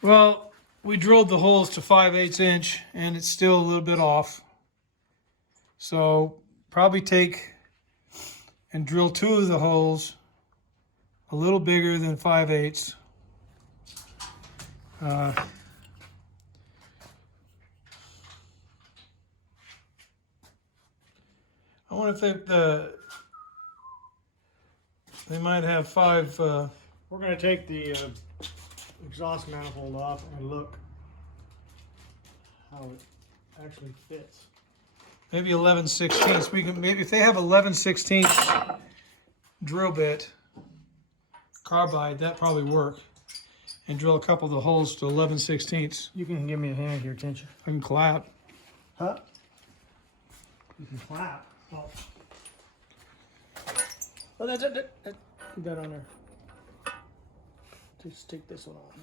Well, we drilled the holes to 5/8 inch and it's still a little bit off. So probably take and drill 2 of the holes a little bigger than 5/8. I wonder if they might have 5. We're going to take the exhaust manifold off and look how it actually fits. Maybe 11/16. We can maybe if they have 11/16 drill bit carbide, that probably work. And drill a couple of the holes to 11/16. You can give me a hand here, can't you? I can clap. Huh? You can clap. Oh, that's it. Put that on there. Just take this one off.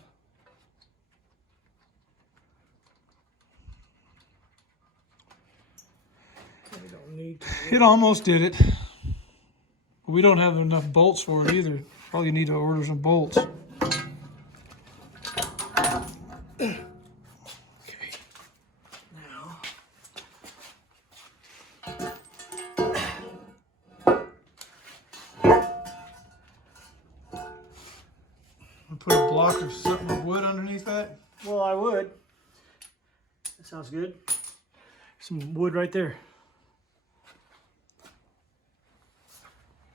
We don't need to. It almost did it. But we don't have enough bolts for it either. Probably need to order some bolts. Okay. Now. I'll put a block of something of wood underneath that. Well, I would. That sounds good. Some wood right there.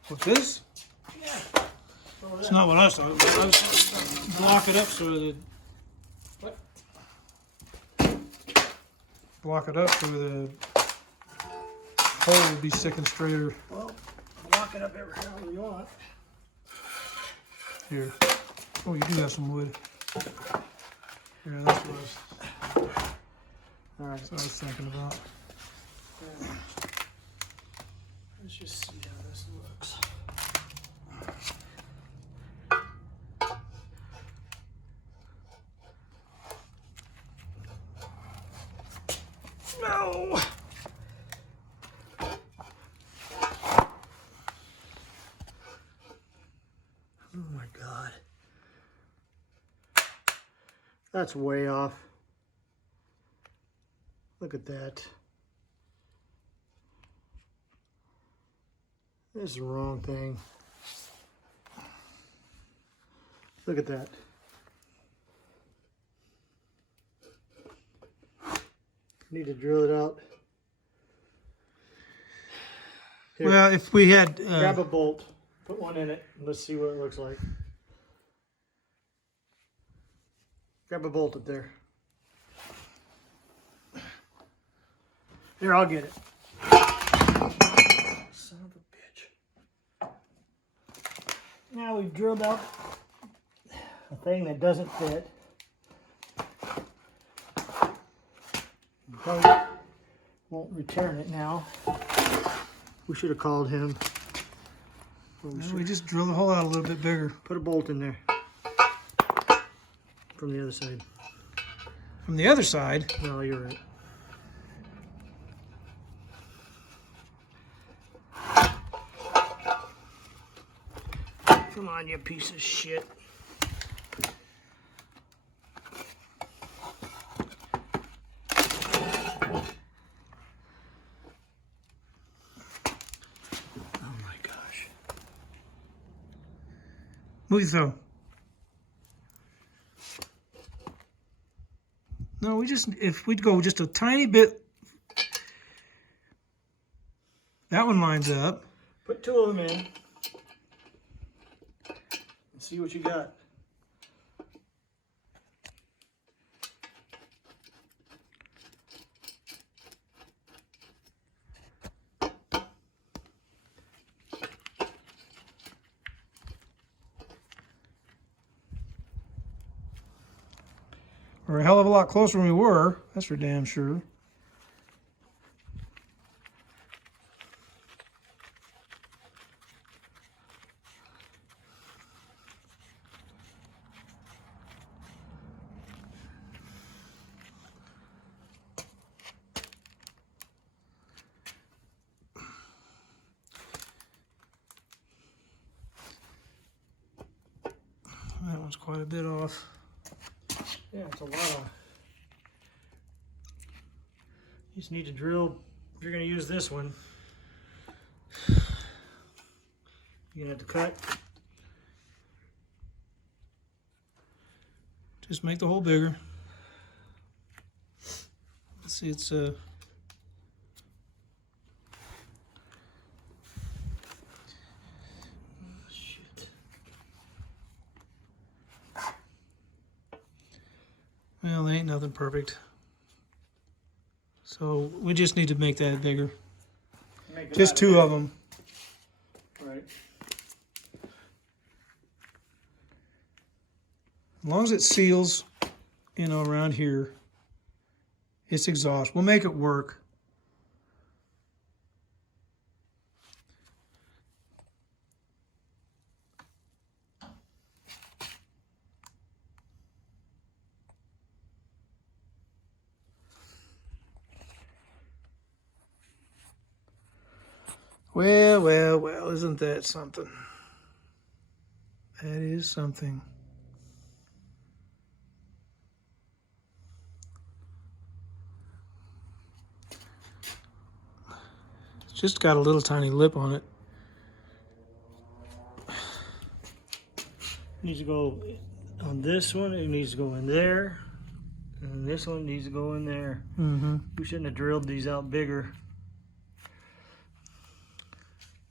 What's this? Yeah. It's not what I saw. I was block it up so that. What? Block it up so the hole would be sticking straighter. Well, block it up every time you want. Here. Oh, you do have some wood. Yeah, that's what All right. I was thinking about. Let's just see how this looks. No! Oh my God. That's way off. Look at that. This is the wrong thing. Look at that. Need to drill it out. Here, Well, if we had. grab a bolt, put one in it, and let's see what it looks like. Grab a bolt up there. Here, I'll get it. Son of a bitch. Now we've drilled out a thing that doesn't fit. Probably won't return it now. We should have called him. We just drill the hole out a little bit bigger. Put a bolt in there. From the other side. From the other side. No, you're right. Come on, you piece of shit. Oh my gosh. Move your thumb. No, if we'd go just a tiny bit, that one lines up. Put 2 of them in. And see what you got. We're a hell of a lot closer than we were. That's for damn sure. That one's quite a bit off. Yeah, it's a lot of. You just need to drill. If you're going to use this one, you're going to have to cut. Just make the hole bigger. Let's see, it's Shit. well, there ain't nothing perfect. So we just need to make that bigger. Make it Just out two big. of them. Right. As long as it seals, you know, around here, it's exhaust. We'll make it work. Well, well, well, isn't that something? That is something. It's just got a little tiny lip on it. Needs to go on this one. It needs to go in there, and this one needs to go in there. Mm-hmm. We shouldn't have drilled these out bigger.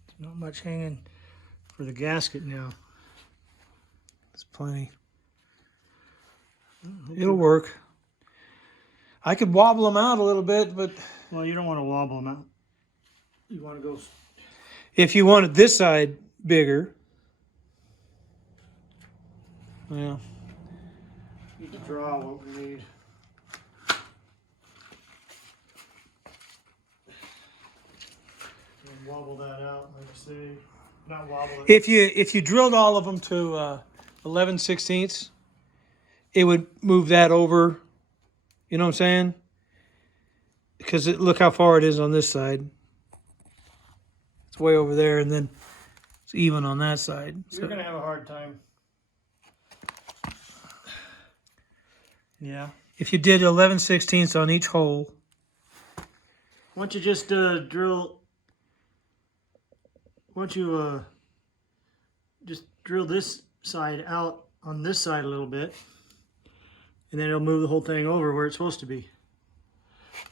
There's not much hanging for the gasket now. It's plenty. It'll work. I could wobble them out a little bit, but Well, you don't want to wobble them out. You want to go. if you wanted this side bigger, yeah. You can draw what we need. And wobble that out, like I say. Not wobble it. If you drilled all of them to 11/16, it would move that over. You know what I'm saying? Because look how far it is on this side. It's way over there, and then it's even on that side. You're gonna have a hard time. Yeah. If you did 11/16 on each hole, Why don't you just drill? Why don't you just drill this side out on this side a little bit, and then it'll move the whole thing over where it's supposed to be.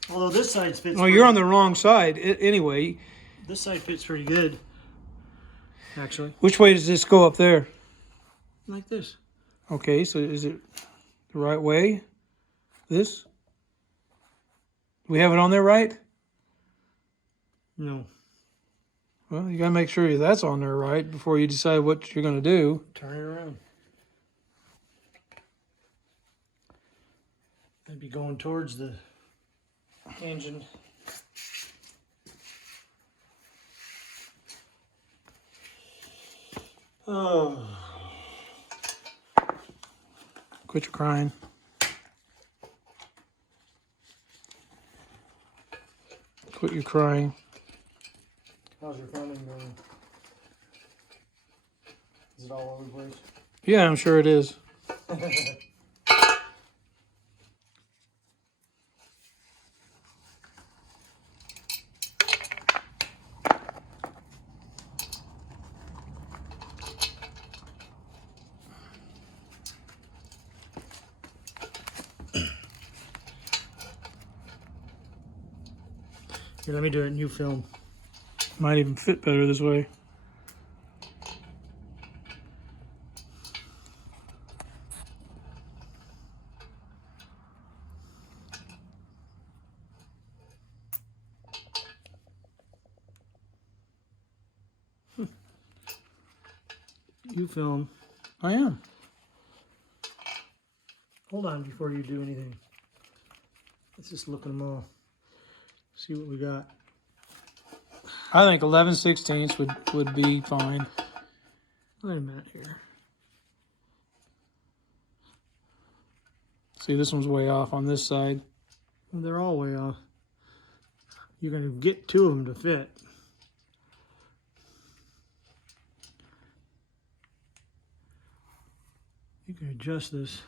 Although this side fits. well, you're on the wrong side anyway. This side fits pretty good, actually. Which way does this go up there? Like this. Okay, so is it the right way? This? We have it on there right? No. Well, you gotta make sure that's on there right before you decide what you're gonna do. Turn it around. I'd be going towards the engine. Oh. Quit your crying. Quit your crying. How's your filming going? Is it all over the place? Yeah, I'm sure it is. Here, let me do a new film. Might even fit better this way. You film. I am. Hold on before you do anything. Let's just look at them all. See what we got. I think 11/16 would be fine. Wait a minute here. See, this one's way off on this side. Well, they're all way off. You're going to get two of them to fit. You can adjust this.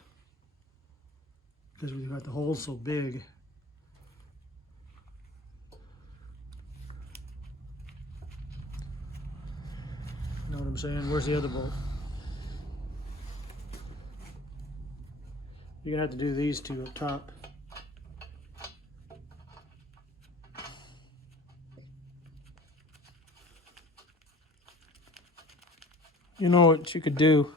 because we've got the holes so big. You know what I'm saying? Where's the other bolt? You're gonna have to do these two up top. You know what you could do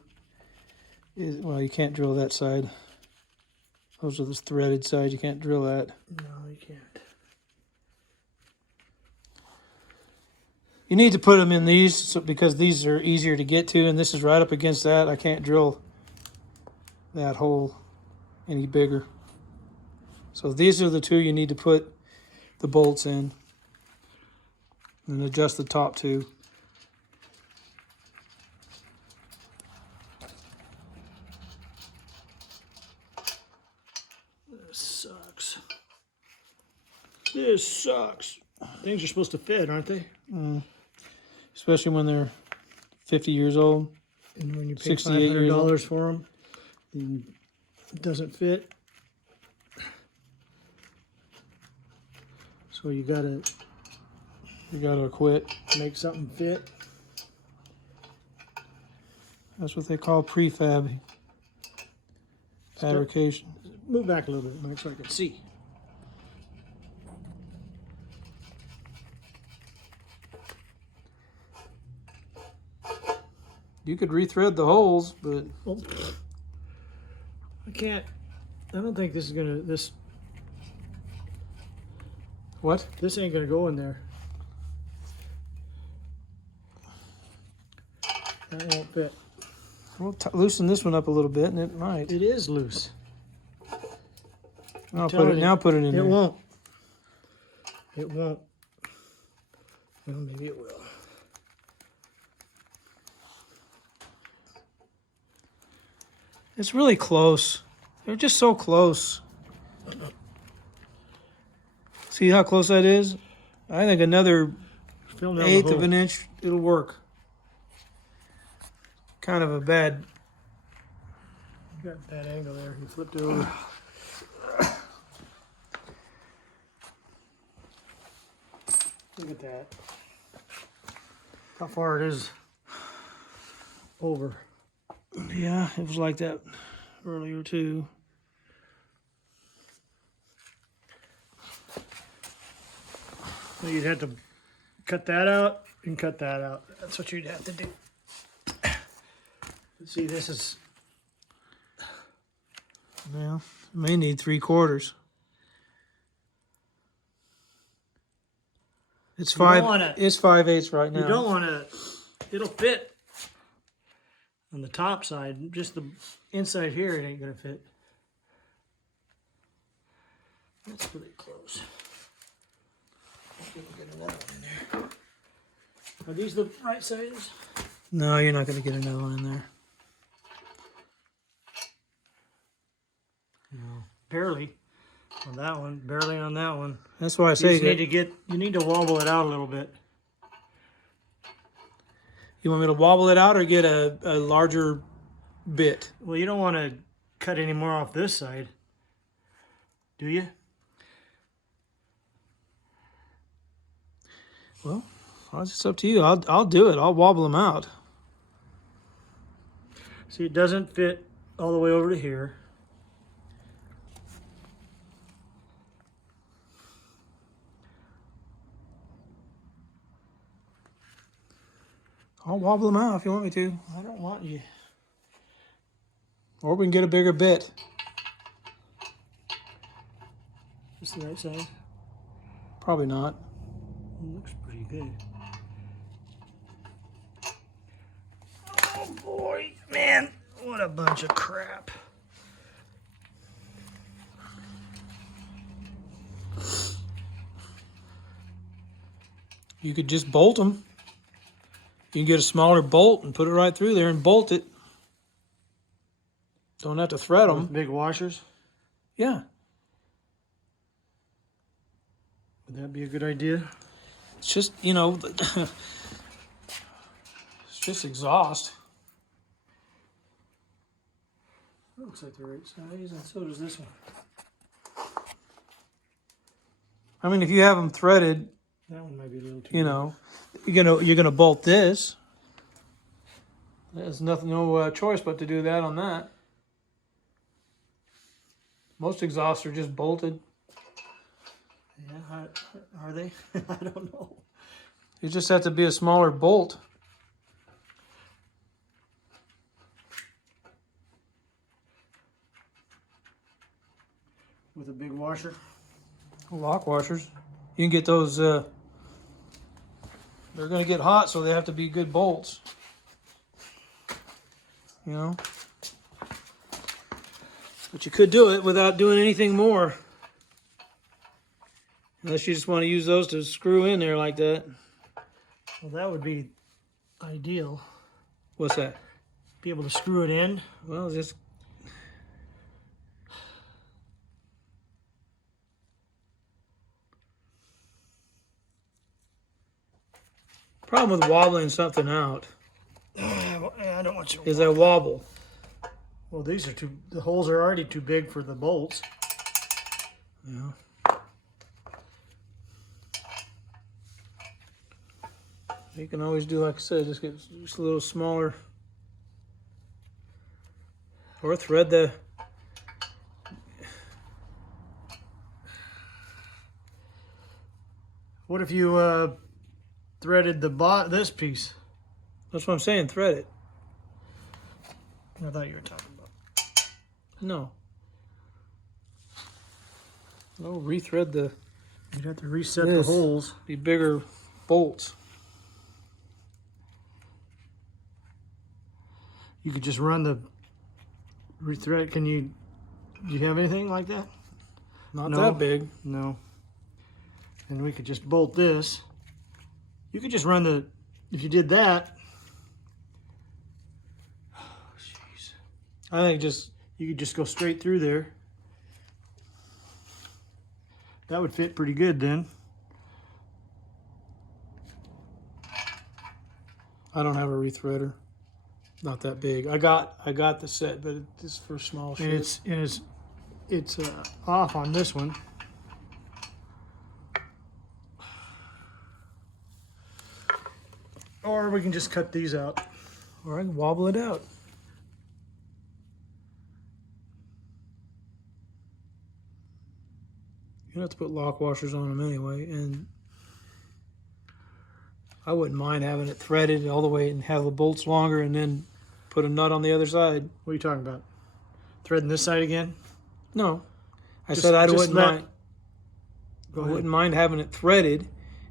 is, well, you can't drill that side. Those are the threaded side. You can't drill that. No, you can't. You need to put them in these because these are easier to get to, and this is right up against that. I can't drill that hole any bigger. So these are the two you need to put the bolts in, and adjust the top two. This sucks. This sucks. Things are supposed to fit, aren't they? Especially when they're 50 years old. And when you pay 68 years old. $500 for them, then it doesn't fit. So you gotta quit. make something fit. That's what they call prefab fabrication. Move back a little bit, Mike, so I can see. You could rethread the holes, but Well, I can't. I don't think this is gonna. what? This ain't gonna go in there. That won't fit. We'll loosen this one up a little bit, and it might. It is loose. Now put it in It there. won't. It won't. Well, maybe it will. It's really close. They're just so close. See how close that is? I think another Film down the eighth of hole. an inch, it'll work. Kind of a bad. You got that angle there. You flipped it over. Look at that. How far it is over. Yeah, it was like that earlier too. So you'd have to cut that out and cut that out. That's what you'd have to do. See, this is Yeah, may need 3/4. It's don't 5. wanna- It's 5/8 right now. you don't want to. It'll fit on the top side. Just the inside here, it ain't gonna fit. That's pretty close. We'll get another one in there. Are these the right sizes? No, you're not going to get another one in there. No, barely on that one. Barely on that one. That's why I You say just you need to wobble it out a little bit. you want me to wobble it out or get a larger bit? Well, you don't want to cut any more off this side, do you? Well, it's up to you. I'll do it. I'll wobble them out. See, it doesn't fit all the way over to here. I'll wobble them out if you want me to. I don't want you. Or we can get a bigger bit. This the right side? Probably not. It looks pretty good. Oh boy, man, what a bunch of crap. You could just bolt them. You can get a smaller bolt and put it right through there and bolt it. Don't have to thread them. With big washers? Yeah. Would that be a good idea? It's just, you know, it's just exhaust. That looks like the right size, and so does this one. I mean, if you have them threaded, That one might be a little too. you know, you're gonna bolt this. There's no choice but to do that on that. Most exhausts are just bolted. Yeah, are they? I don't know. You just have to be a smaller bolt. With a big washer. Lock washers. You can get those. They're going to get hot, so they have to be good bolts. You know. But you could do it without doing anything more. Unless you just want to use those to screw in there like that. Well, that would be ideal. What's that? Be able to screw it in. Well, just. Problem with wobbling something out I don't want you. is they wobble. Well, these are the holes are already too big for the bolts. Yeah. You can always do, like I said, just get just a little smaller. Or thread the. What if you threaded this piece? That's what I'm saying, thread it. I thought you were talking about. No. No, rethread the. You'd have to reset This. the holes. The bigger bolts. You could just run the rethread. Do you have anything like that? Not No. that big. No. And we could just bolt this. You could just run if you did that. Oh, jeez. I think You could just go straight through there. That would fit pretty good then. I don't have a rethreader. Not that big. I got the set, but it's for small shit. And it's off on this one. Or we can just cut these out. Or I can wobble it out. You have to put lock washers on them anyway, and I wouldn't mind having it threaded all the way and have the bolts longer, and then put a nut on the other side. What are you talking about? Threading this side again? No, I Just- said I just wouldn't let- mind. Go I ahead. wouldn't mind having it threaded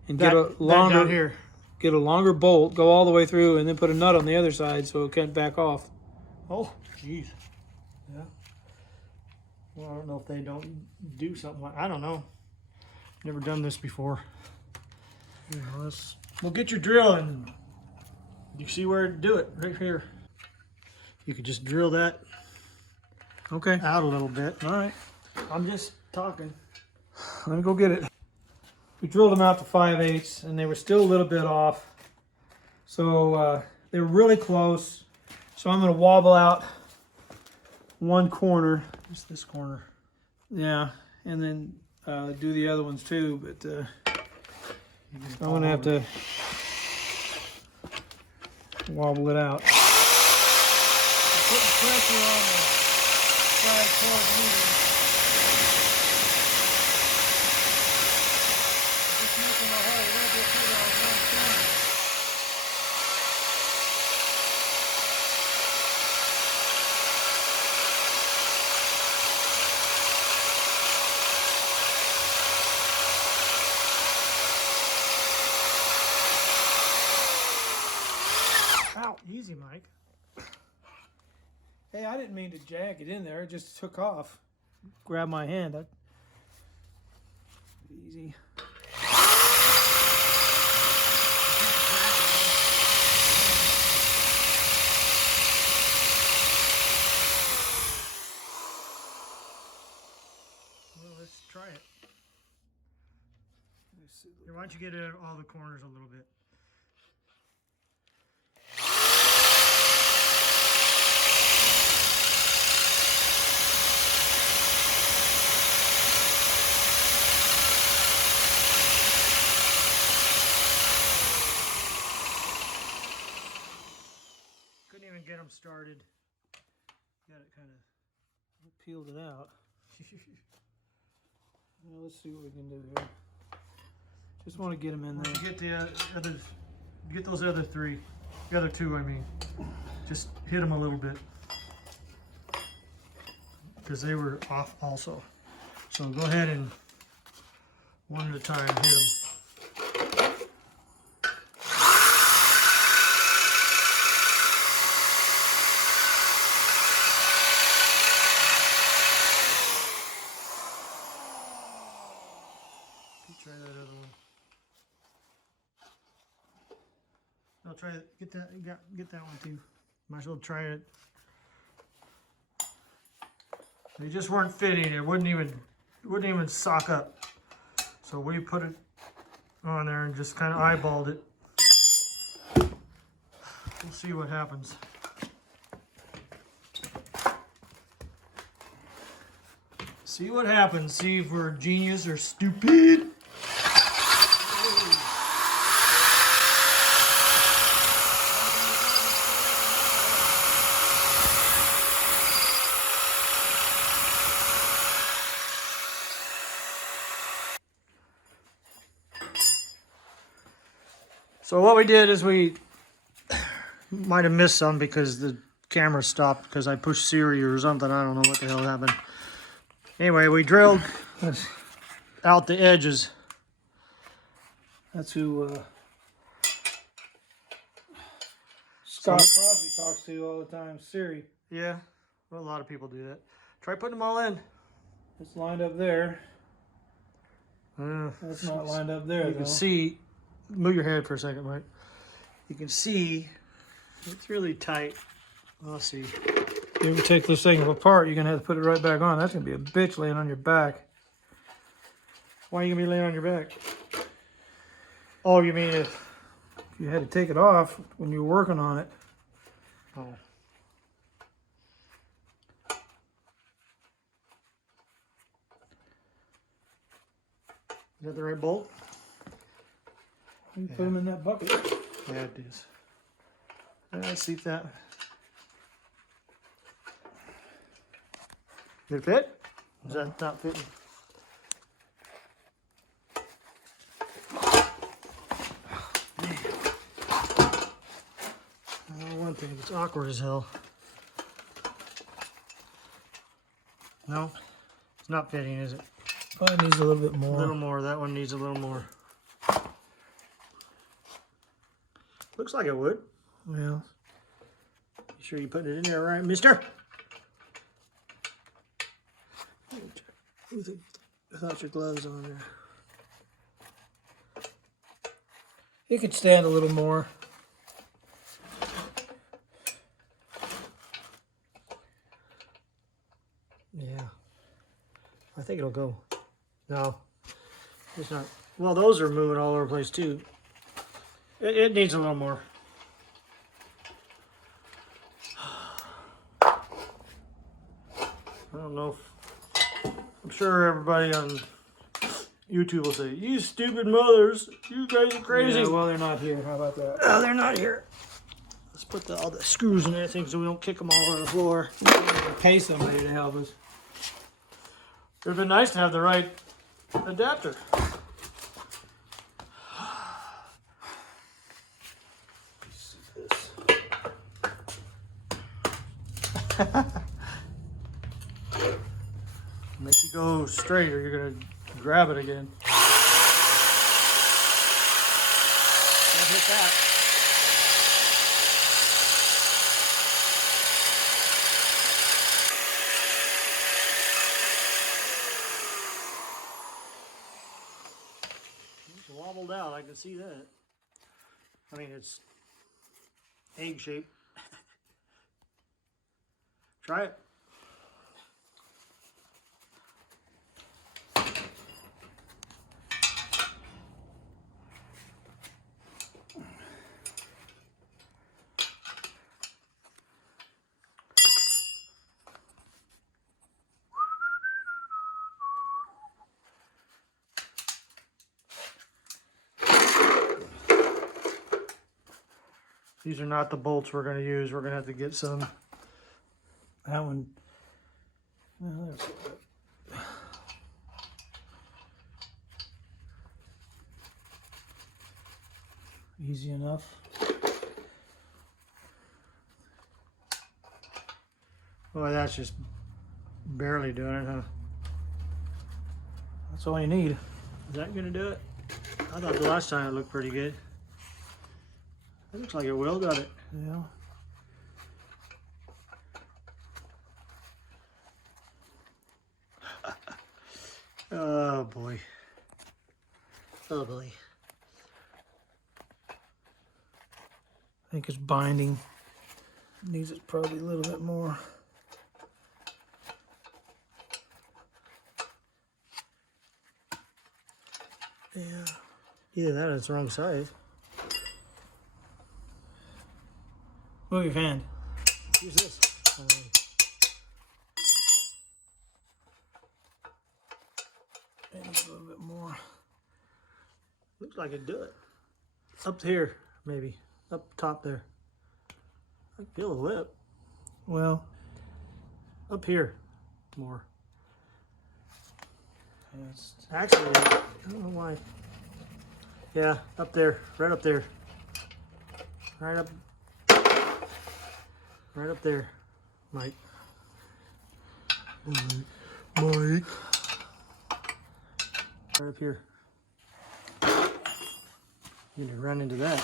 and That- get a that longer down here. get a longer bolt, go all the way through, and then put a nut on the other side so it can't back off. Oh, jeez. Yeah. Well, I don't know if they don't do something like I don't know. Never done this before. You know, that's- Well, get your drill and you see where to do it right here. You could just drill that okay. out a little bit. All right. I'm just talking. Let me go get it. We drilled them out to 5/8, and they were still a little bit off. So they were really close. So I'm going to wobble out one corner. Just this corner. Yeah, and then do the other ones too. But I'm going to have to wobble it out. Putting pressure on the side toward me. Just making my hole a little bit bigger on one corner. Ow, easy, Mike. Hey, I didn't mean to jack it in there. It just took off. Grab my hand. Easy. Well, let's try it. Here, why don't you get in all the corners a little bit? started. Got it kind of peeled it out. Well, let's see what we can do here. Just want to get them in there. Get the other, get those other three, the other two. I mean, just hit them a little bit because they were off also. So go ahead and one at a time hit them. Try that other one. I'll try it. Get that. Get that one too. Might as well try it. They just weren't fitting. It wouldn't even sock up. So we put it on there and just kind of eyeballed it. We'll see what happens. See what happens. See if we're genius or stupid. So what we did is we might have missed some because the camera stopped because I pushed Siri or something. I don't know what the hell happened. Anyway, we drilled out the edges. That's who Scott Crosby talks to all the time, Siri. Yeah, well, a lot of people do that. Try putting them all in. It's lined up there. That's not lined up there, You can see, move your head for a second, Mike. You can see it's really tight. I'll see. If you ever take this thing apart, you're going to have to put it right back on. That's going to be a bitch laying on your back. Why are you going to be laying on your back? Oh, you mean if You had to take it off when you were working on it. Oh. Is that the right bolt? You put them in that bucket. Yeah, it is. Let's see if that... Did it fit? Is that not fitting? One thing, it's awkward as hell. No, it's not fitting, is it? Probably needs a little bit A more. little more. That one needs a little more. Looks like it would. Yeah. You sure you putting it in there right, mister? Without your gloves on there. It could stand a little more. Yeah. I think it'll go. No. It's not. Well, those are moving all over the place too. It needs a little more. I don't know if, I'm sure everybody on YouTube will say, "You stupid mothers, you guys are crazy." Yeah, well, they're not here. How about that? Oh, they're not here. Let's put all the screws and everything so we don't kick them all over the floor. Pay somebody to help us. It would have been nice to have the right adapter. Make you go straight or you're gonna grab it again. Don't hit that. It's wobbled out, I can see that. I mean, it's egg shaped. Try it. These are not the bolts we're going to use. We're going to have to get some. That one. Well, there's- easy enough. Boy, that's just barely doing it, huh? That's all you need. Is that going to do it? I thought the last time it looked pretty good. It looks like it will. Got it. Yeah. Oh boy. Oh boy. I think it's binding. Needs it probably a little bit more. Yeah. Either that or it's the wrong size. Move your hand. Use this. Maybe a little bit more. Looks like it'd do it. Up here, maybe. Up top there. I can feel the lip. Well, Up here, more. it's, Actually, I don't know why. Yeah, up there, right up there. Right up there, Mike. Mike. Right up here. You need to run into that.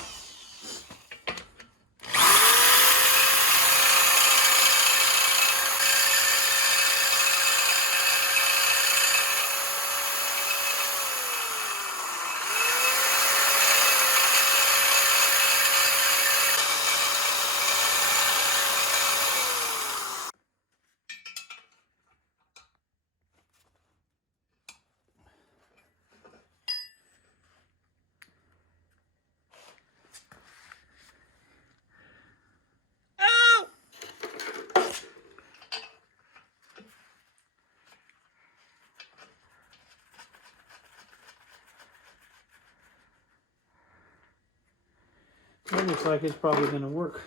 it looks like it's probably going to work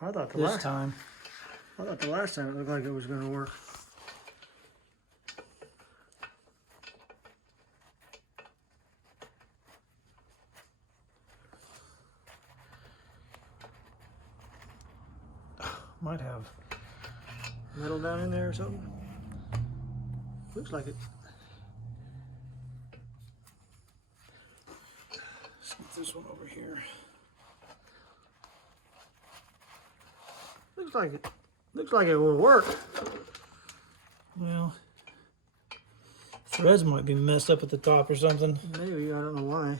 I thought the this last time. I thought the last time it looked like it was going to work. Might have. Metal down in there or something? Looks like it. Let's get this one over here. Looks like it will work. Well, threads might be messed up at the top or something. Maybe, I don't know why.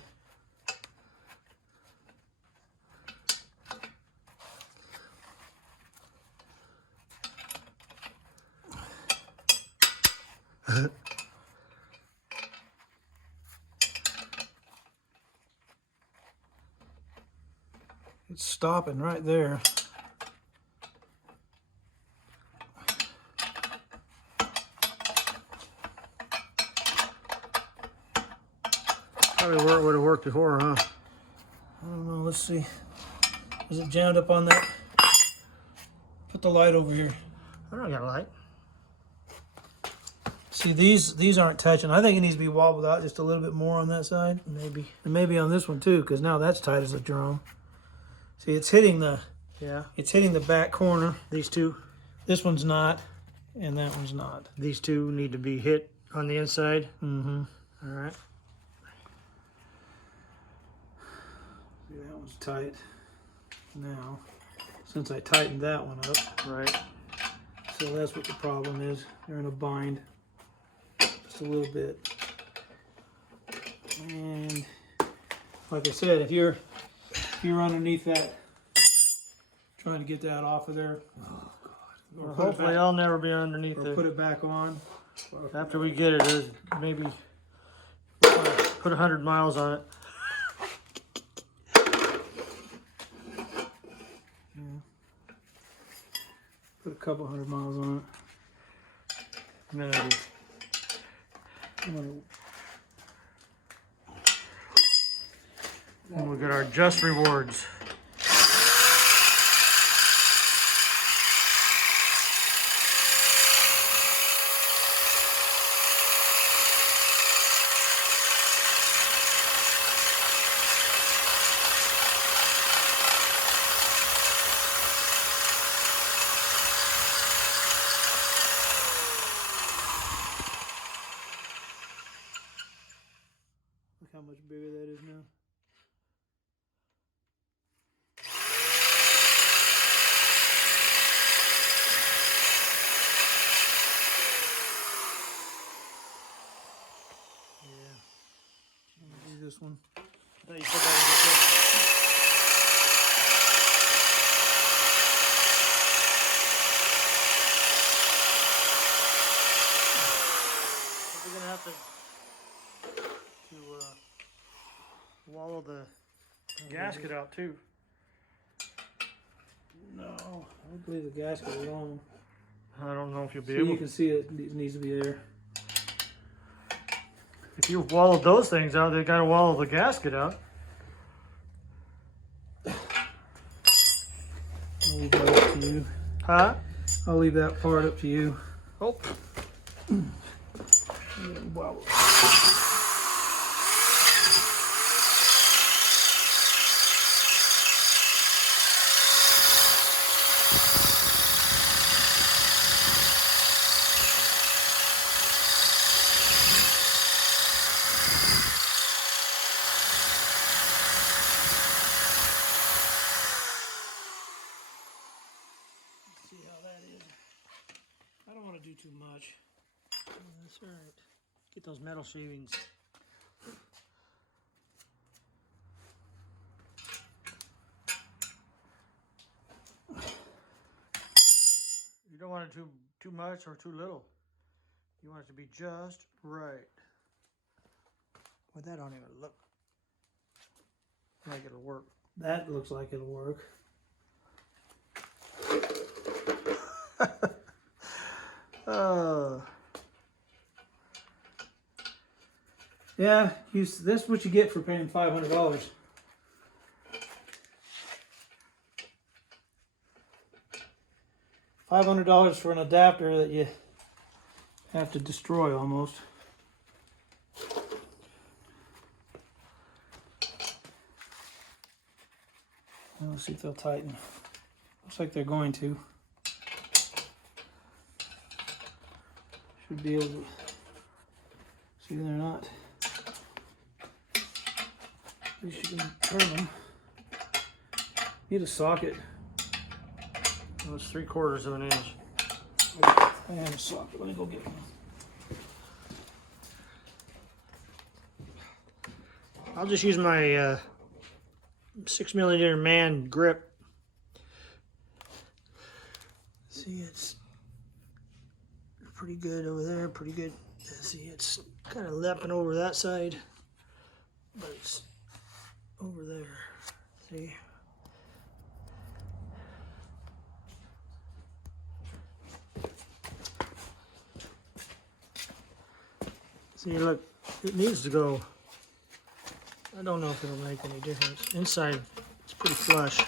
It's stopping right there. Probably would have worked before, huh? I don't know, let's see. Is it jammed up on that? Put the light over here. I don't got a light. See, these aren't touching. I think it needs to be wobbled out just a little bit more on that side. Maybe. And maybe on this one too, because now that's tight as a drum. See, it's hitting the back corner. These two This one's not, and that one's not. need to be hit on the inside. Mm-hmm. All right. See, that one's tight. Now, since I tightened that one up, Right. so that's what the problem is. They're in a bind, just a little bit. And like I said, if you're underneath that, trying to get that off of there, oh God. Well, hopefully I'll never be underneath Or it. put it back on. After we get it, maybe put 100 miles on it. Put a couple 100 miles on it. And then it'll I'm gonna, and we'll get our just rewards. much bigger that is now. Yeah. I'm gonna do this one. I thought you said that was a We're gonna have to wallow the gasket out too. No, I don't believe the gasket alone. I don't know if you'll be See, able. you can see it needs to be there. If you wallowed those things out, they gotta wallow the gasket out. I'll leave that up to you. Huh? I'll leave that part up to you. Oh. Wow. See how that is. I don't want to do too much. Oh, that's all right. Get those metal shavings. You don't want it too much or too little. You want it to be just right. Well, that don't even look like it'll work. That looks like it'll work. Yeah, this is what you get for paying $500. $500 for an adapter that you have to destroy almost. Let's see if they'll tighten. Looks like they're going to. Should be able to. See, they're not. At least you can turn them. Need a socket. Well, it's 3/4 of an inch. I have a socket. Let me go get one. I'll just use my 6mm man grip. See, it's pretty good over there, pretty good. See, it's kind of lapping over that side, but it's over there. See? See, look, it needs to go. I don't know if it'll make any difference. Inside, it's pretty flush.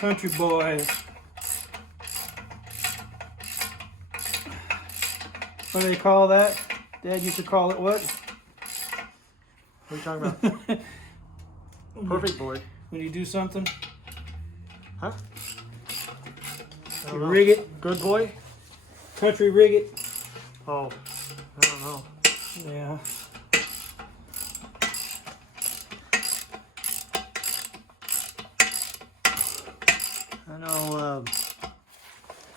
Country boy. What do they call that? Dad used to call it what? What are you talking about? Perfect boy. When you do something, Huh? you rig it. Good boy? Country rig it. Oh, I don't know. Yeah. I know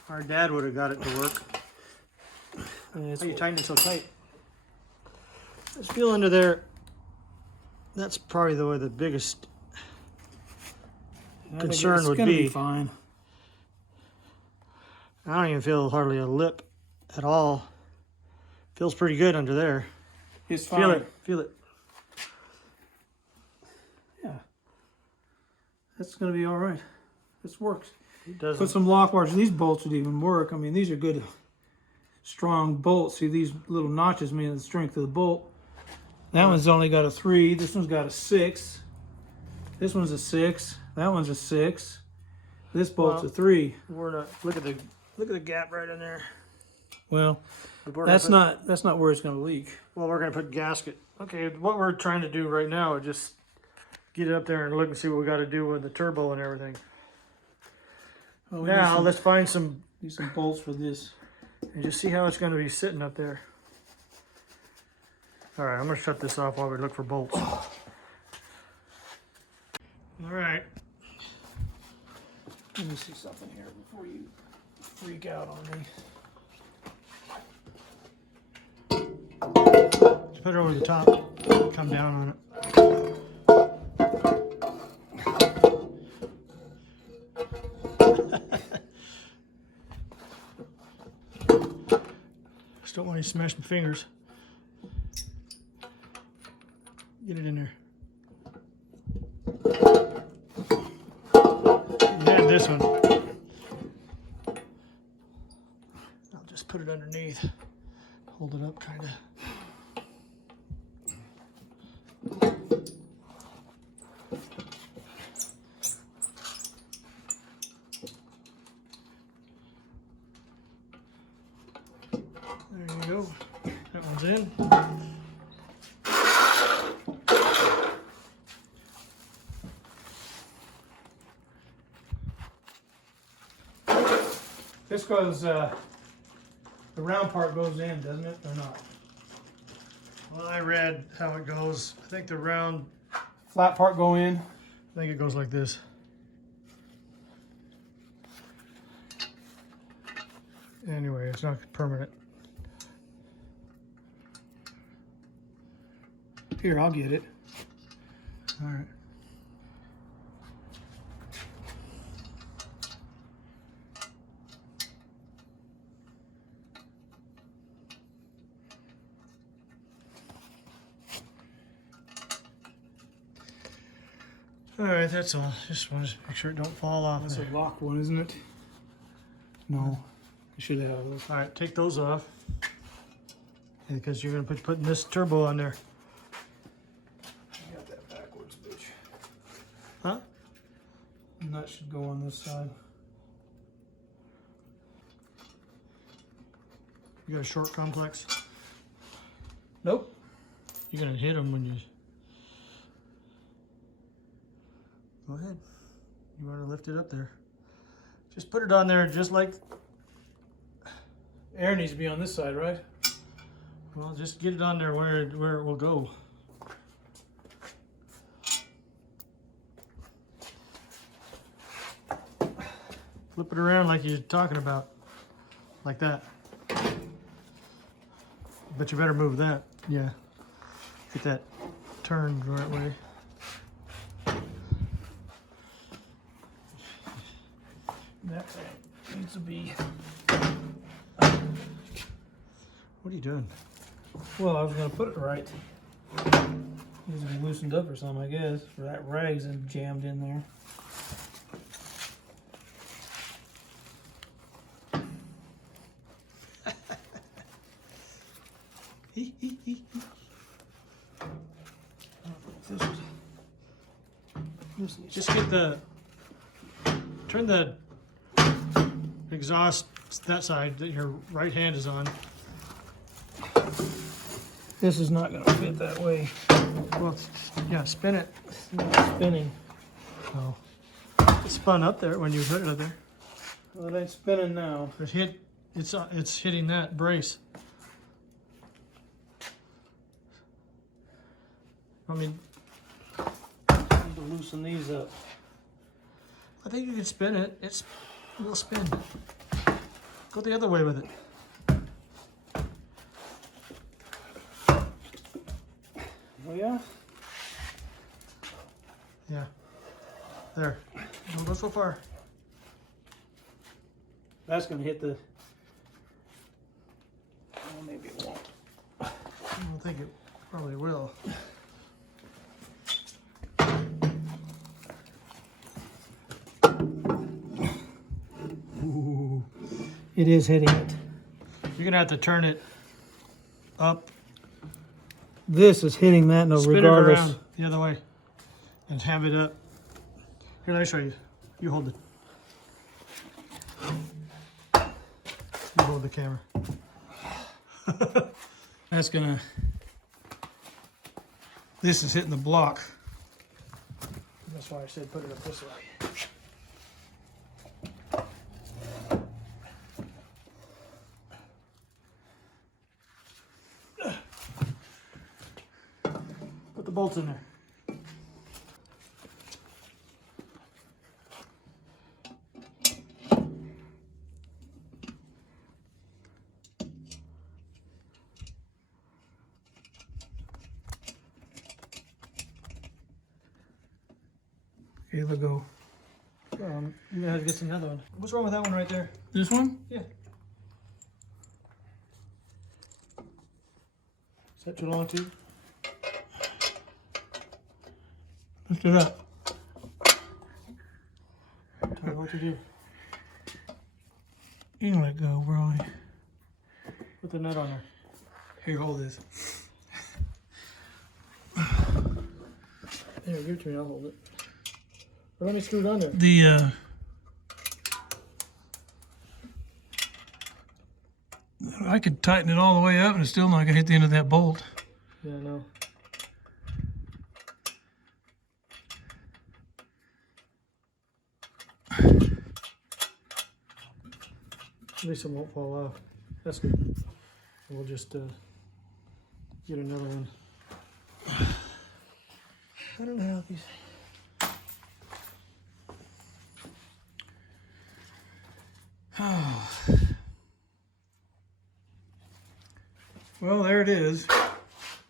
our dad would have got it to work. Why are you tightening it so tight? Let's feel under there. That's probably where the biggest concern would be. Fine. I don't even feel hardly a lip at all. Feels pretty good under there. It's fine. Feel it. Feel it. Yeah. That's gonna be all right. This works. It doesn't. Put some lock wires. These bolts would even work. I mean, these are good, strong bolts. See, these little notches mean the strength of the bolt. That one's only got a 3. This one's got a 6. This one's a 6. That one's a 6. This bolt's a 3. We're not. Look at the gap right in there. Well, But we're that's gonna not where it's going to leak. well, we're gonna put gasket. Okay, what we're trying to do right now is just get it up there and look and see what we got to do with the turbo and everything. Well, we Now need let's find some some bolts for this. and just see how it's going to be sitting up there. All right, I'm going to shut this off while we look for bolts. All right. Let me see something here before you freak out on me. Just put it over the top. Come down on it. Just don't want you to smash my fingers. Get it in there. Yeah, this one. I'll just put it underneath. Hold it up, kind of. There you go. That one's in. This goes, the round part goes in, doesn't it, or not? Well, I read how it goes. I think the round, Flat part go in. I think it goes like this. Anyway, it's not permanent. Here, I'll get it. All right. All right, that's all. Just want to make sure it don't fall off. That's There. a lock one, isn't it? No, I should have those. All right, take those off. Because you're gonna putting this turbo on there. I got that backwards, bitch. Huh? The nut should go on this side. You got a short complex? Nope. You're gonna hit them when you... Go ahead. You want to lift it up there. Just put it on there just like... Air needs to be on this side, right? Well, just get it on there where it will go. Flip it around like you're talking about. Like that. But you better move that. Yeah. Get that turned the right way. That needs to be. What are you doing? Well, I was gonna put it right. Needs to be loosened up or something, I guess. Or that rag's jammed in there. Just get the, turn the exhaust that side that your right hand is on. This is not gonna fit that way. Well, yeah, spin it. It's not spinning. Oh. It spun up there when you put it up there. Well, it ain't spinning now. It's hitting that brace. I mean, I need to loosen these up. I think you can spin it. It will spin. Go the other way with it. Oh yeah? Yeah. There. Don't go so far. That's gonna hit the. Oh, maybe it won't. I don't think it probably will. Ooh. It is hitting it. You're gonna have to turn it up. This is hitting that, no, Spin regardless. it around the other way and have it up. Here, let me show you. You hold it. You hold the camera. That's gonna, this is hitting the block. That's why I said put it up this way. Put the bolts in there. Okay, let go. You're gonna have to get another one. What's wrong with that one right there? This one? Yeah. Is that too long too? Lift it up. Tell me what to do. You can let go, Brian. Put the nut on there. Here, hold this. Here, give it to me, I'll hold it. But let me screw it under. I could tighten it all the way up and it's still not gonna hit the end of that bolt. Yeah, I know. At least it won't fall off. That's good. And we'll just get another one. I don't know how these. Well, there it is.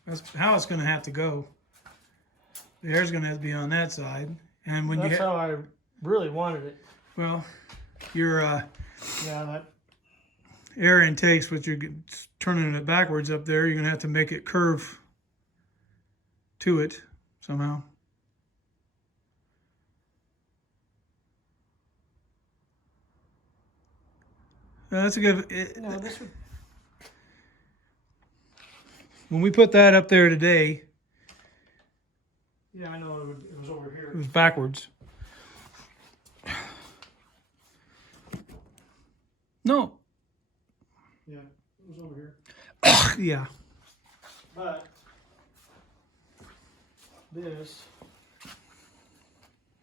That's how it's going to have to go. The air's going to have to be on that side, and when That's how I really wanted it. well, your Yeah, that. air intakes, but you're turning it backwards up there, you're going to have to make it curve to it somehow. That's a good. No, this would. When we put that up there today, Yeah, I know it was over it here. was backwards. No. Yeah, it was over here. Yeah. But this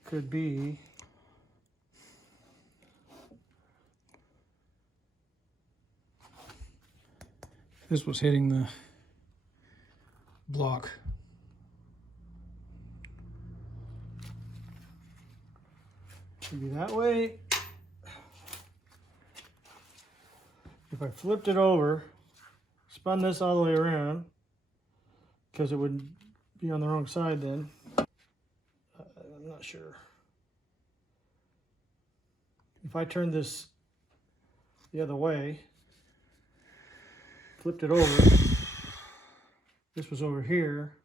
could be. This was hitting the block. Could be that way. If I flipped it over, spun this all the way around, because it would be on the wrong side then. I'm not sure. If I turned this the other way, flipped it over, this was over here.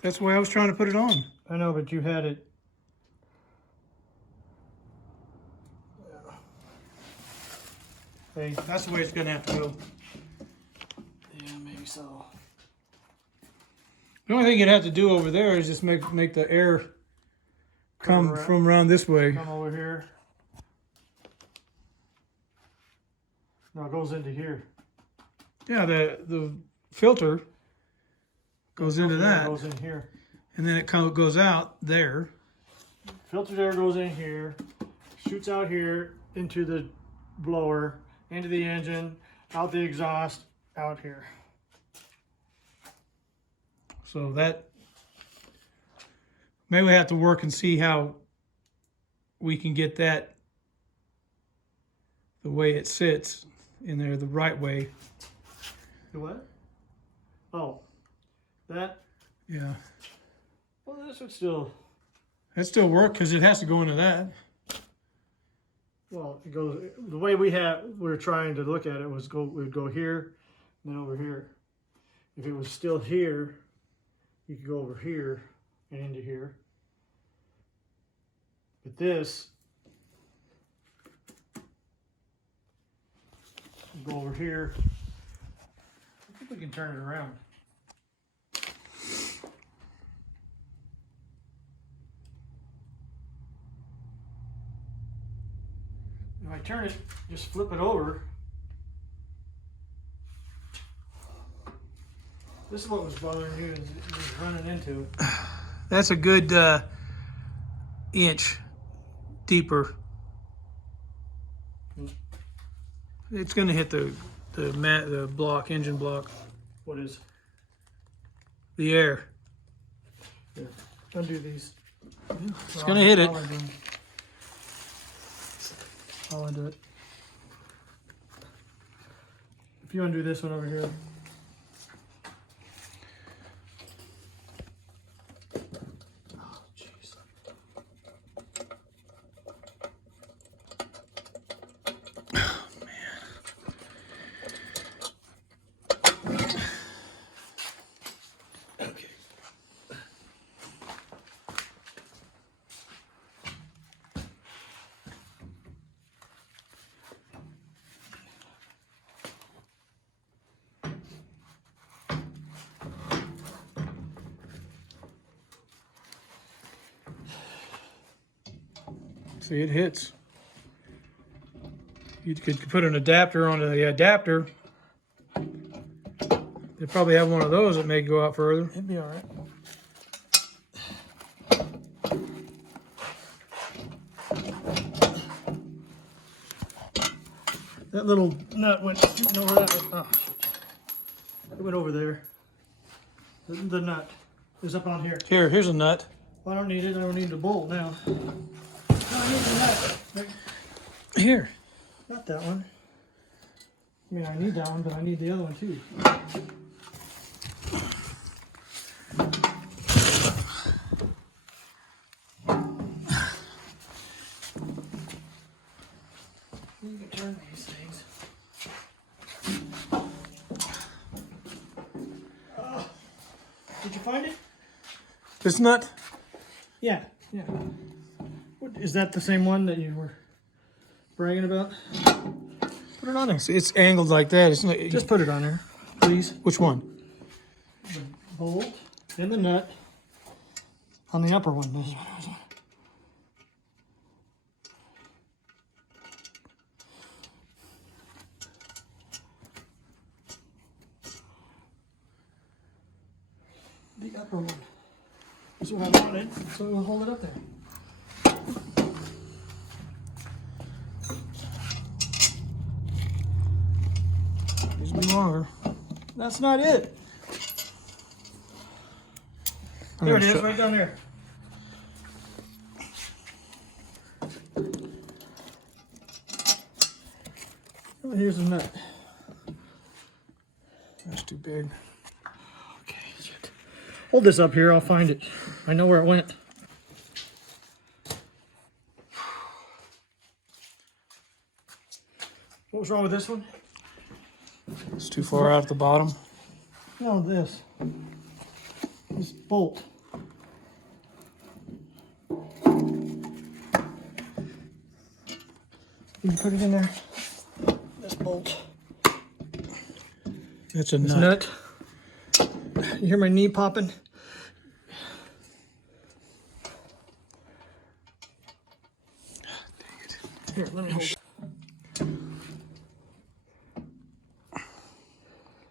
That's the way I was trying to put it on. I know, but you had it. Hey, That's the way it's going to have to go. yeah, maybe so. The only thing you'd have to do over there is just make the air come from around this way. Come over here. No, it goes into here. Yeah, the filter goes into that, Goes in here. and then it goes out there. Filter air goes in here, shoots out here into the blower, into the engine, out the exhaust, out here. So that maybe we have to work and see how we can get that the way it sits in there the right way. The what? Oh, that. Yeah, Well, this would still. that still work because it has to go into that. Well, it goes the way we're trying to look at it was we'd go here, and then over here. If it was still here, you could go over here and into here. But this go over here. I think we can turn it around. If I turn it, just flip it over. This is what was bothering you, is running into it. That's a good inch deeper. It's going to hit the block, engine block, What is? the air. Here, undo these. It's going to hit it. I'll undo it. If you undo this one over here. Oh, jeez. Okay. See, it hits. You could put an adapter on the adapter. They probably have one of those that may go out further. It'd be all right. That little nut went shooting over that way. Oh, it went over there. The nut is up on here. Here's a nut. Well, I don't need it. I don't need the bolt now. No, I need the nut. Right. Here. Not that one. I mean, I need that one, but I need the other one too. You can turn these things. Did you find it? This nut? Yeah. What, is that the same one that you were bragging about? Put it on there. See, it's angled like that. It's not, Just put it on there, please. which one? The bolt and the nut on the upper one. This one. The upper one. That's what I wanted, so we'll hold it up there. Needs to be longer. That's not it. There it is, right down there. Oh, here's the nut. That's too big. Okay, shit. Hold this up here, I'll find it. I know where it went. What was wrong with this one? It's too far out at the bottom. No, this bolt. You can put it in there. This bolt. It's a This nut. nut. You hear my knee popping? Here, let me hold it.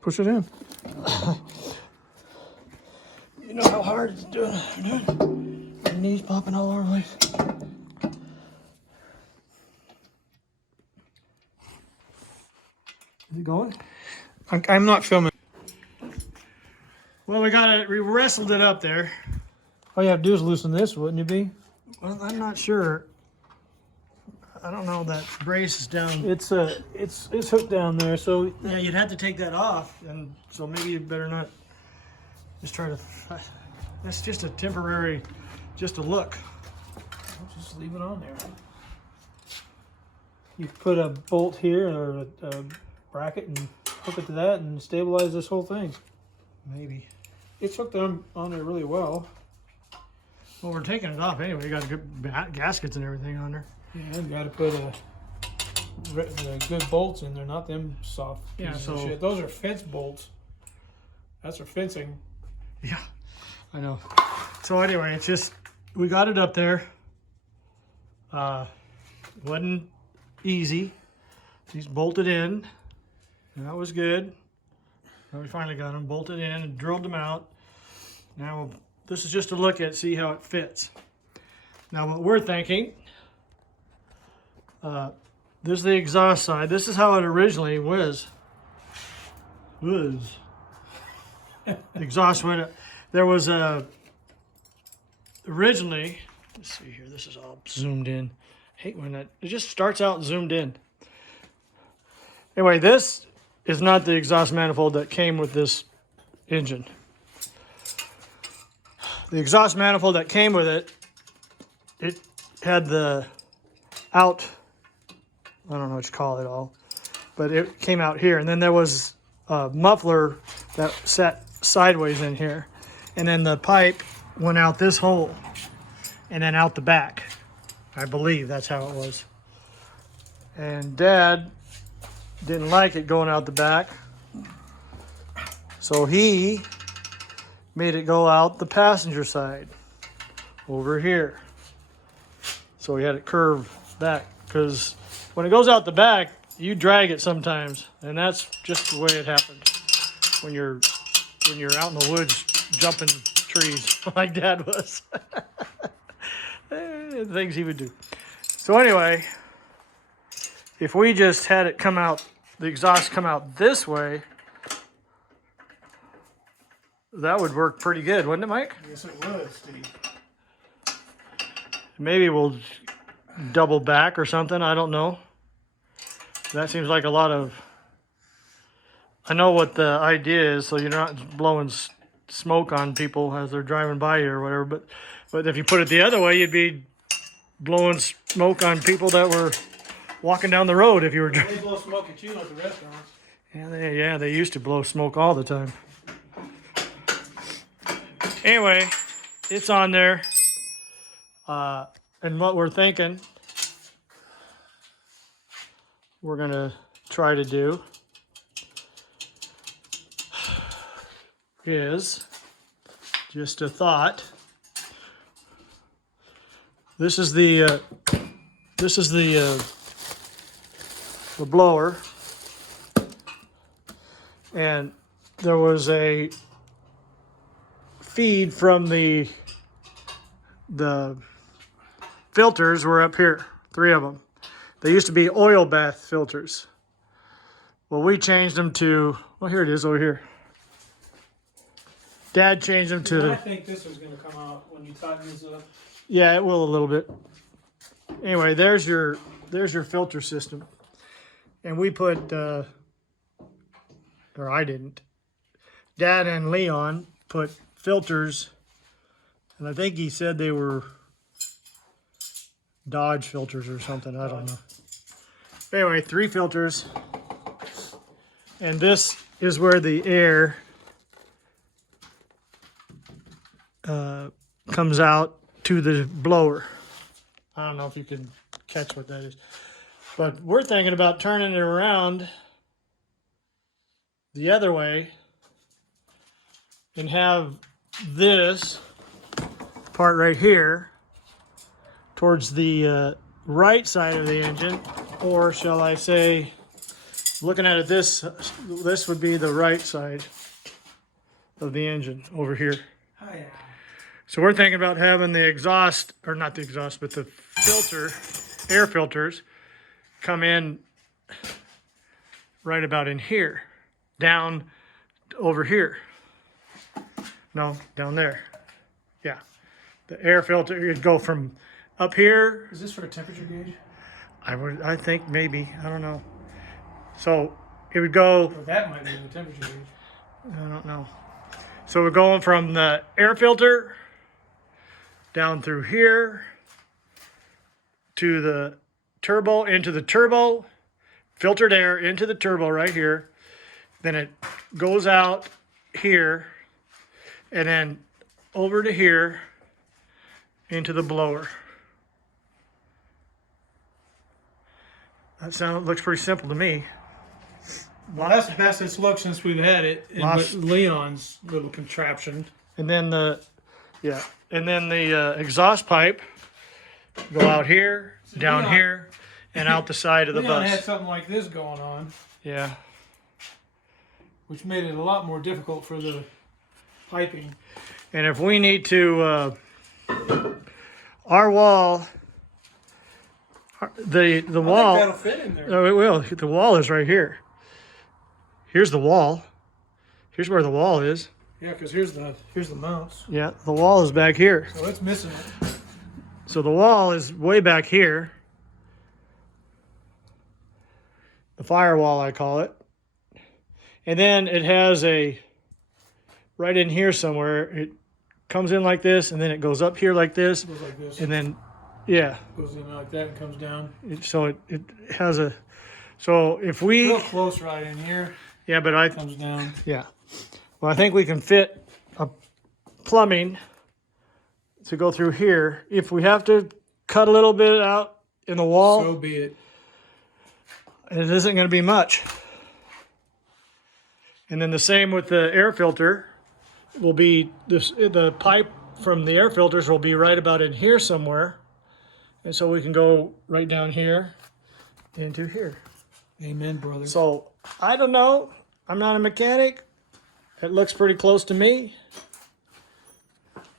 Push it in. You know how hard it's doing. My knees popping all over the place. Is it going? I'm not filming. Well, we wrestled it up there. All you have to do is loosen this, wouldn't it be? Well, I'm not sure. I don't know, that brace is down. It's hooked down there, so Yeah, you'd have to take that off, and so maybe you better not just try to. That's just a temporary, just a look. I'll just leave it on there. You put a bolt here or a bracket and hook it to that and stabilize this whole thing. Maybe. It's hooked on there really well. Well, we're taking it off anyway. You got good gaskets and everything on there. Yeah, you got to put the good bolts in there, not them soft pieces of shit. Those are fence bolts. That's for fencing. Yeah, I know. So anyway, it's just, we got it up there. Wasn't easy. These bolted in. That was good. Now we finally got them bolted in and drilled them out. Now this is just a look at, see how it fits. Now what we're thinking, this is the exhaust side. This is how it originally was. The exhaust went. There was a originally. Let's see here. This is all zoomed in. I hate when it just starts out zoomed in. Anyway, this is not the exhaust manifold that came with this engine. The exhaust manifold that came with it, it had the out, I don't know what you call it all, but it came out here. And then there was a muffler that sat sideways in here. And then the pipe went out this hole and then out the back. I believe that's how it was. And Dad didn't like it going out the back, so he made it go out the passenger side over here. So we had it curve back, because when it goes out the back, you drag it sometimes, and that's just the way it happens when you're out in the woods jumping trees like Dad was. Things he would do. So anyway, if we just had it come out, the exhaust come out this way, that would work pretty good, wouldn't it, Mike? Yes, it would, Steve. Maybe we'll double back or something. I don't know. That seems like a lot of... I know what the idea is, so you're not blowing smoke on people as they're driving by you or whatever. But if you put it the other way, you'd be blowing smoke on people that were walking down the road. If you were They blow smoke at you at the restaurants. Yeah, they used to blow smoke all the time. Anyway, it's on there. And what we're thinking, we're gonna try to do is just a thought. This is the blower, and there was a feed from the filters were up here, 3 of them. They used to be oil bath filters. Well, we changed them to, well, here it is over here. Dad changed them to... I think this was going to come out when you tighten this up. Yeah, it will a little bit. Anyway, there's your filter system. And we put, or I didn't. Dad and Leon put filters, and I think he said they were Dodge filters or something. I don't know. Anyway, 3 filters. And this is where the air comes out to the blower. I don't know if you can catch what that is. But we're thinking about turning it around the other way and have this part right here towards the right side of the engine, or shall I say, looking at it, this would be the right side of the engine over here. Oh, yeah. So we're thinking about having the exhaust, or not the exhaust, but the filter, air filters, come in right about in here, down over here. No, down there. Yeah. The air filter, you'd go from up here. Is this for a temperature gauge? I think maybe, I don't know. So it would go, Or that might be the temperature gauge. I don't know. So we're going from the air filter down through here to the turbo, into the turbo, filtered air into the turbo right here. Then it goes out here and then over to here into the blower. That looks pretty simple to me. Well, that's the best it's looked since we've had it in Leon's little contraption. And then the exhaust pipe go out here, down here, and out the side of the Leon bus. had something like this going on, Yeah. which made it a lot more difficult for the piping. And if we need to, our wall, the wall, that'll fit in there. oh, it will. The wall is right here. Here's the wall. Here's where the wall is. Yeah, because here's the mounts. Yeah, the wall is back here. So it's missing it. So the wall is way back here. The firewall, I call it. And then it has a, right in here somewhere, it comes in like this, and then it goes up here like this. It goes like this. And then, yeah. Goes in like that and comes down. So it has a, so if we, Real close right in here. yeah, but I, Comes down. yeah. Well, I think we can fit a plumbing to go through here. If we have to cut a little bit out in the wall, So be it. it isn't going to be much. And then the same with the air filter. Will be this, the pipe from the air filters will be right about in here somewhere. And so we can go right down here into here. Amen, brother. So I don't know. I'm not a mechanic. It looks pretty close to me.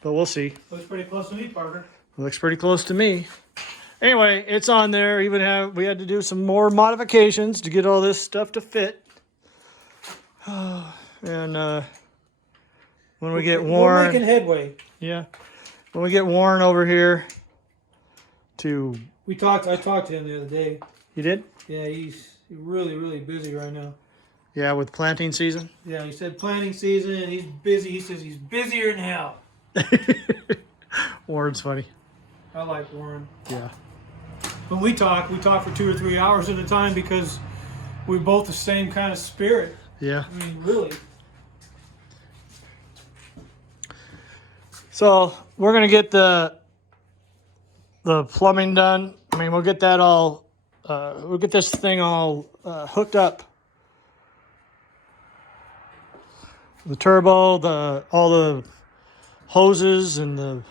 But we'll see. Looks pretty close to me, Parker. It looks pretty close to me. Anyway, it's on there. We had to do some more modifications to get all this stuff to fit. And when we get We're Warren, making headway. yeah, when we get Warren over here to, I talked to him the other day. you did? Yeah, he's really, really busy right now. Yeah, with planting season. Yeah, he said planting season and he's busy. He says he's busier than hell. Warren's funny. I like Warren. Yeah. When we talk for 2 or 3 hours at a time because we're both the same kind of spirit. Yeah. I mean, really. So we're gonna get the plumbing done. I mean, we'll get that all. We'll get this thing all hooked up. The turbo, all the hoses and the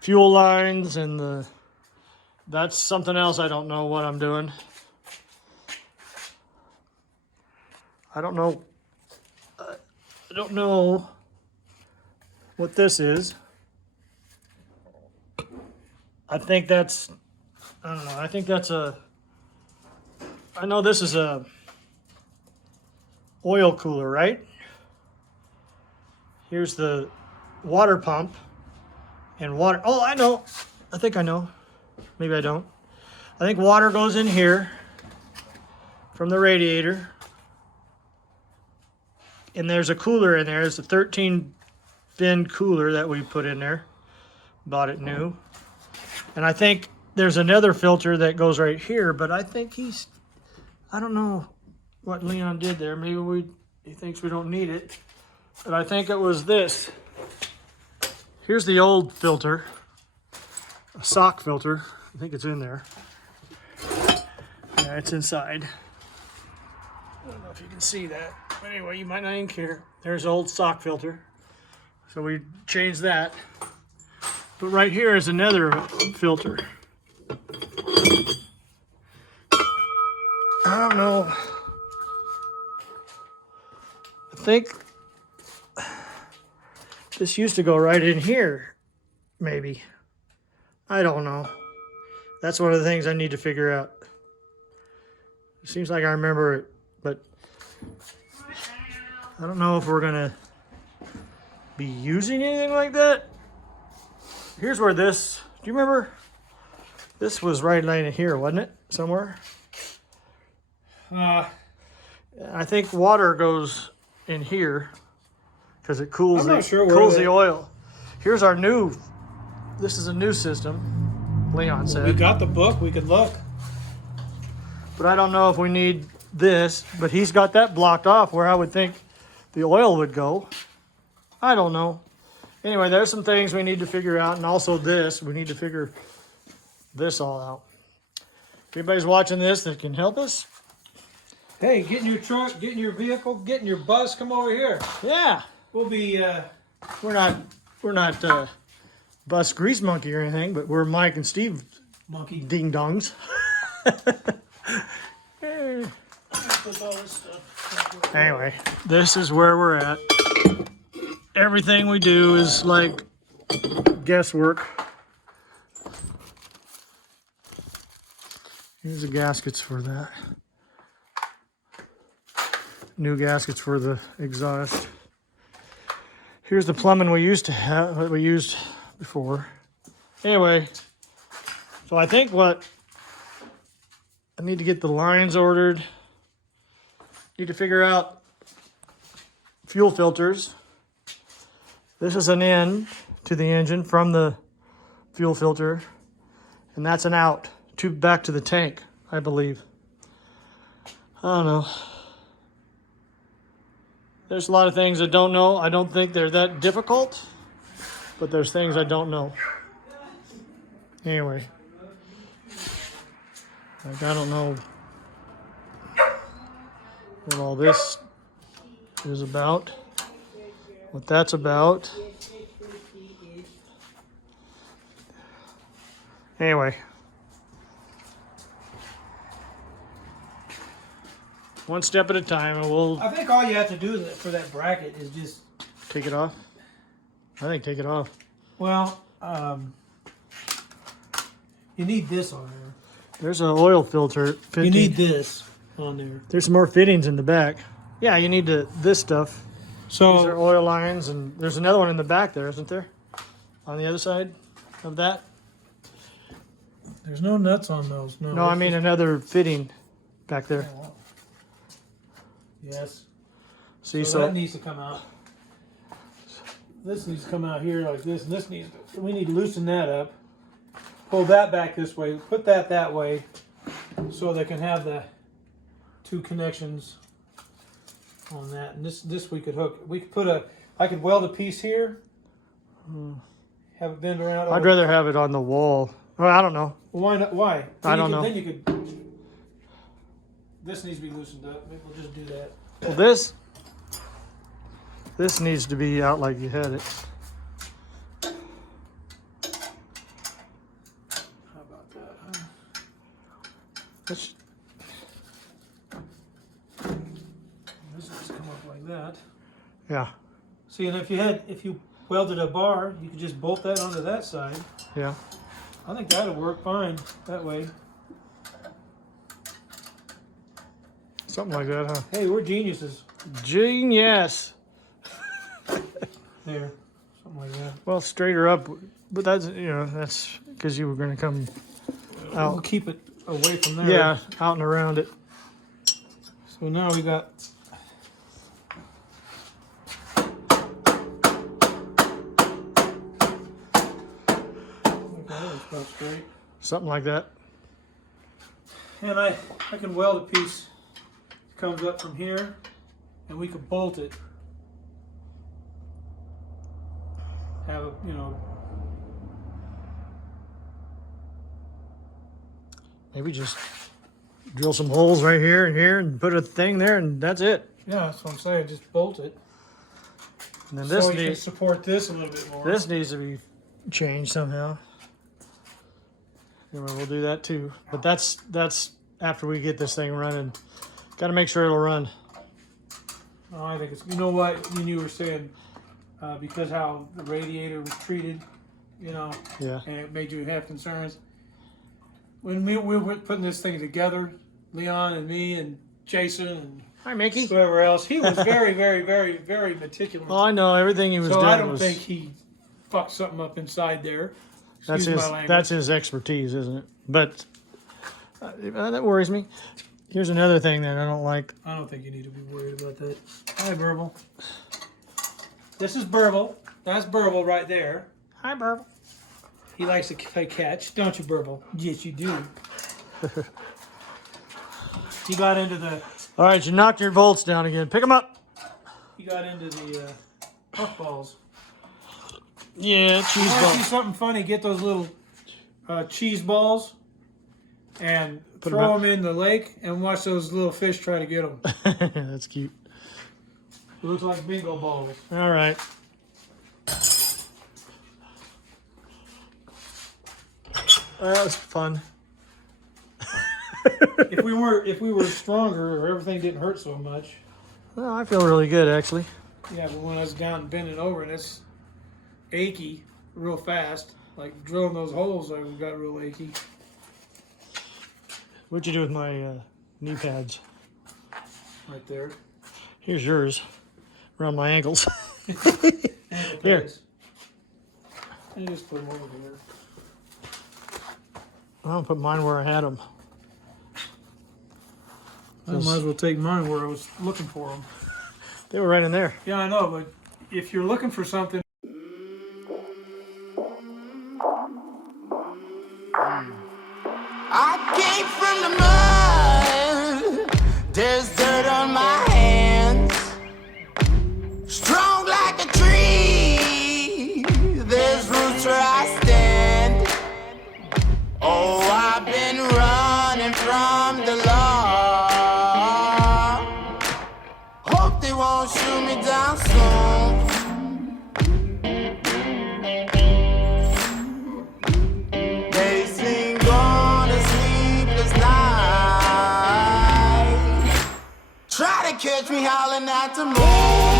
fuel lines and that's something else. I don't know what I'm doing. I don't know. I don't know what this is. I think that's, I don't know. I think that's I know this is a oil cooler, right? Here's the water pump and water. Oh, I know. I think I know. Maybe I don't. I think water goes in here from the radiator. And there's a cooler in there. It's a 13-fin cooler that we put in there. Bought it new. And I think there's another filter that goes right here, but I think I don't know what Leon did there. Maybe he thinks we don't need it. But I think it was this. Here's the old filter. A sock filter. I think it's in there. Yeah, it's inside. I don't know if you can see that. But anyway, you might not even care. There's an old sock filter. So we changed that. But right here is another filter. I don't know. I think this used to go right in here, maybe. I don't know. That's one of the things I need to figure out. It seems like I remember it, but I don't know if we're gonna be using anything like that. Here's where this, do you remember? This was right in here, wasn't it? Somewhere? I think water goes in here because it cools, I'm not sure where cools the oil. Here's our new, this is a new system, Leon said. We got the book. We could look. But I don't know if we need this, but he's got that blocked off where I would think the oil would go. I don't know. Anyway, there's some things we need to figure out, and also this, we need to figure this all out. If anybody's watching this that can help us, Hey, get in your truck, get in your vehicle, get in your bus, come over here. yeah. We'll be, We're not bus grease monkey or anything, but we're Mike and Steve monkey. ding dongs. Anyway, this is where we're at. Everything we do is like guesswork. Here's the gaskets for that. New gaskets for the exhaust. Here's the plumbing we used to have, what we used before. Anyway, so I think what I need to get the lines ordered. Need to figure out fuel filters. This is an in to the engine from the fuel filter, and that's an out to back to the tank, I believe. I don't know. There's a lot of things I don't know. I don't think they're that difficult, but there's things I don't know. Anyway, like I don't know what all this is about, what that's about. Anyway, one step at a time, and we'll I think all you have to do for that bracket is just, take it off. I think take it off. well, you need this on there. There's an oil filter. 50. You need this on there. There's some more fittings in the back. Yeah, you need this stuff. These are So oil lines, and there's another one in the back there, isn't there? On the other side of that? there's no nuts on those. No, No, I mean another fitting back there. Yes. See, So that needs to come out. This needs to come out here like this, and this needs to, we need to loosen that up. Pull that back this way, put that way, so they can have the two connections on that. And this we could hook. We could put I could weld a piece here, have it bend around. I'd rather have it on the wall. Well, I don't know. Well, why not? Why? I don't know. Then you could. This needs to be loosened up. Maybe we'll just do that. Well, this needs to be out like you had it. How about that? Huh? That's, This needs to come up like that. yeah, See, and if you welded a bar, you could just bolt that onto that side. yeah. I think that'll work fine that way. Something like that, huh? Hey, we're geniuses. Genius. There, something like that. Well, straighter up, but that's that's because you were going to come We'll out. keep it away from there. Yeah, out and around it. So now we got. Okay, that's about straight. Something like that. And I can weld a piece that comes up from here, and we could bolt it. Have a, Maybe just drill some holes right here, and put a thing there, and that's it. yeah, that's what I'm saying. Just bolt it. And then this So you can needs support this a little bit more. this needs to be changed somehow. Anyway, we'll do that too. But that's after we get this thing running. Got to make sure it'll run. Oh, I think it's. You know what? You were saying because how the radiator was treated, Yeah. and it made you have concerns. When we were putting this thing together, Leon and me and Jason and Hi, Mickey. whoever else, he was very, very, very, very meticulous. Oh, I know everything he was So doing. I don't was, think he fucked something up inside there. that's Excuse his. my language. That's his expertise, isn't it? But that worries me. Here's another thing that I don't like. I don't think you need to be worried about that. Hi, Burble. This is Burble. That's Burble right there. Hi, Burble. He likes to play catch, don't you, Burble? Yes, you do. He got into the. All right, you knocked your bolts down again. Pick them up. He got into the puffballs. Yeah, cheese Want to see balls. something funny? Get those little cheese balls and Put 'em throw out. them in the lake and watch those little fish try to get them. That's cute. It looks like bingo balls. All right. That was fun. if we were stronger or everything didn't hurt so much. Well, I feel really good actually. Yeah, but when I was down and bending over and it's achy real fast, like drilling those holes, I got real achy. What'd you do with my knee pads? Right there. Here's yours, around my ankles. Ankle Here. pads. And just put them over here. I'll put mine where I had them. I might as well take mine where I was looking for them. They were right in there. Yeah, I know, but if you're looking for something. I came from the mud. There's dirt on my hands. Strong like a tree. There's roots where I stand. Oh, I've been running from the law. Hope they won't shoot me down soon. They sing on a sleepless night. Try to catch me howling at the moon.